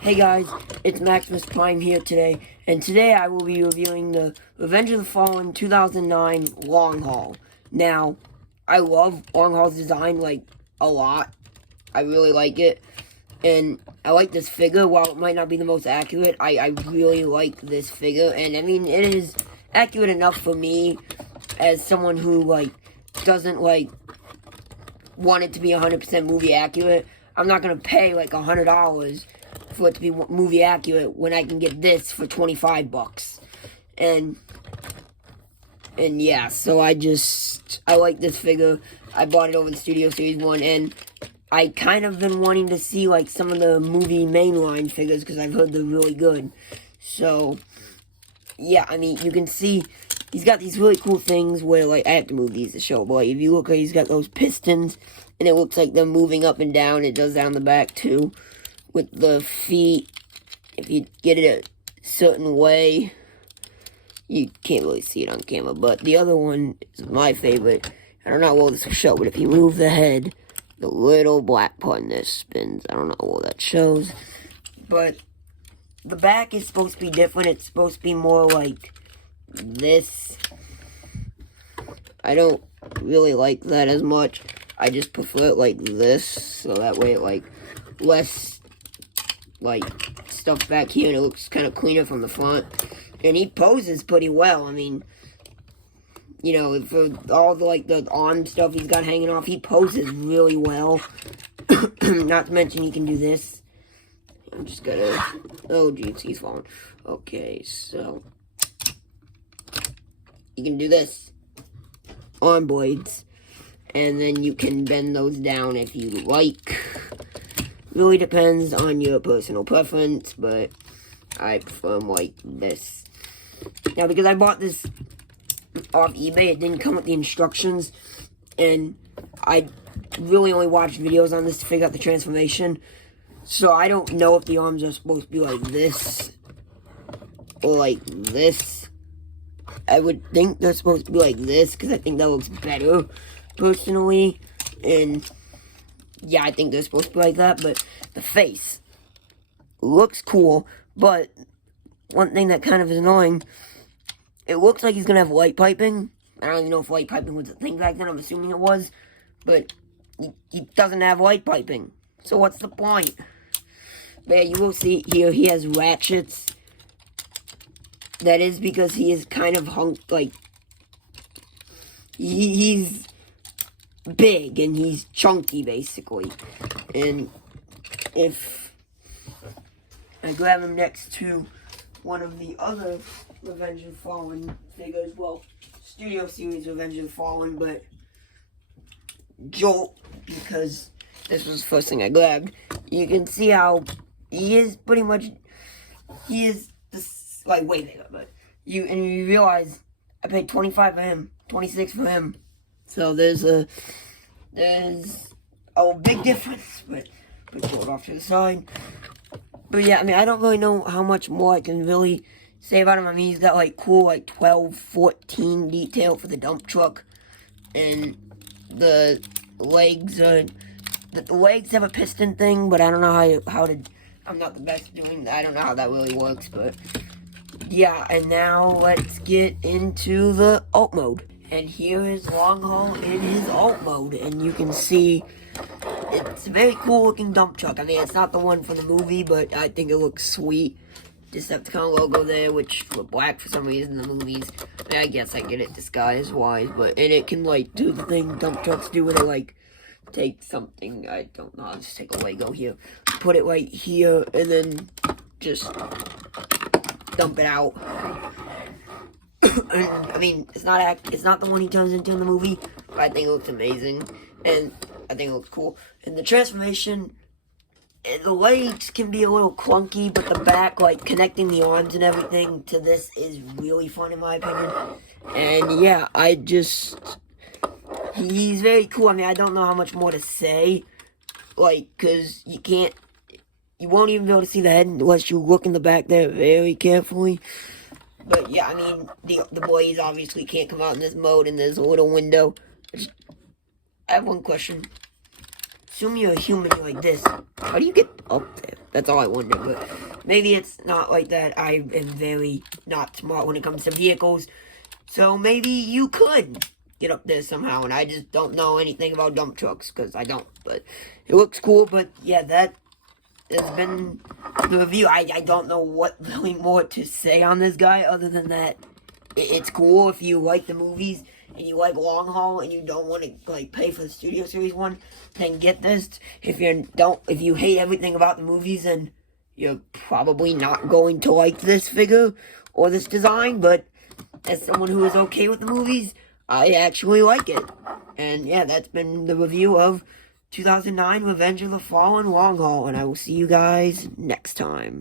Hey guys, it's Maximus Prime here today, and today I will be reviewing the Revenge of the Fallen 2009 Long Haul. Now, I love Long Haul's design, like, a lot. I really like it, and I like this figure. While it might not be the most accurate, I really like this figure, and I mean, it is accurate enough for me as someone who, like, doesn't, like, want it to be 100% movie accurate. I'm not going to pay, like, $100 for it to be movie accurate when I can get this for 25 bucks. And yeah, so I like this figure. I bought it over the Studio Series 1, and I kind of been wanting to see, like, some of the movie mainline figures, because I've heard they're really good. So, yeah, I mean, you can see, he's got these really cool things where, like, I have to move these to show, but, like, if you look, he's got those pistons, and it looks like they're moving up and down. It does down the back, too, with the feet. If you get it a certain way, you can't really see it on camera, but the other one is my favorite. I don't know how well this will show, but if you move the head, the little black part in there spins. I don't know how well that shows, but the back is supposed to be different. It's supposed to be more like this. I don't really like that as much. I just prefer it like this, so that way it, like, less, like, stuff back here, and it looks kind of cleaner from the front. And he poses pretty well. I mean, you know, for all the, like, the arm stuff he's got hanging off, he poses really well. Not to mention he can do this. I'm just gonna, oh jeez, he's falling. Okay, so you can do this. Arm blades. And then you can bend those down if you like. Really depends on your personal preference, but I prefer them like this. Now, because I bought this off eBay, it didn't come with the instructions, and I really only watched videos on this to figure out the transformation, so I don't know if the arms are supposed to be like this, or like this. I would think they're supposed to be like this, because I think that looks better, personally, and yeah, I think they're supposed to be like that, but the face looks cool, but one thing that kind of is annoying, it looks like he's going to have light piping. I don't even know if light piping was a thing back then, I'm assuming it was, but he doesn't have light piping, so what's the point? But yeah, you will see here, he has ratchets. That is because he is kind of hunked, like, he's big, and he's chunky, basically. And if I grab him next to one of the other Revenge of the Fallen figures, well, Studio Series Revenge of the Fallen, but Jolt, because this was the first thing I grabbed, you can see how he is pretty much, he is this, like, way bigger, but you realize I paid $25 for him, $26 for him. So there's a big difference, but pull it off to the side. But yeah, I mean, I don't really know how much more I can really say about him. I mean, he's got, like, cool, like, 12, 14 detail for the dump truck, and the legs are, the legs have a piston thing, but I don't know how to, I'm not the best at doing that. I don't know how that really works, but yeah, and now let's get into the alt mode. And here is Long Haul in his alt mode, and you can see it's a very cool looking dump truck. I mean, it's not the one from the movie, but I think it looks sweet. Decepticon logo there, which was black for some reason in the movies. I guess I get it disguise-wise, but, and it can, like, do the thing dump trucks do where they, like, take something, I don't know, I'll just take a Lego here, put it right here, and then just dump it out. And, I mean, it's not the one he turns into in the movie, but I think it looks amazing, and I think it looks cool. And the transformation, the legs can be a little clunky, but the back, like, connecting the arms and everything to this is really fun, in my opinion. And, yeah, he's very cool. I mean, I don't know how much more to say, like, because you won't even be able to see the head unless you look in the back there very carefully. But yeah, I mean, the blades obviously can't come out in this mode, and there's a little window. I have one question. assume you're a human like this. How do you get up there? That's all I wonder, but maybe it's not like that. I am very not smart when it comes to vehicles, so maybe you could get up there somehow, and I just don't know anything about dump trucks, because I don't, but it looks cool. But yeah, that has been the review. I don't know what really more to say on this guy, other than that it's cool if you like the movies, and you like long haul, and you don't want to like pay for the Studio Series one, then get this. If you hate everything about the movies, then you're probably not going to like this figure or this design. But as someone who is okay with the movies, I actually like it. And yeah, that's been the review of 2009 Revenge of the Fallen Long Haul, and I will see you guys next time.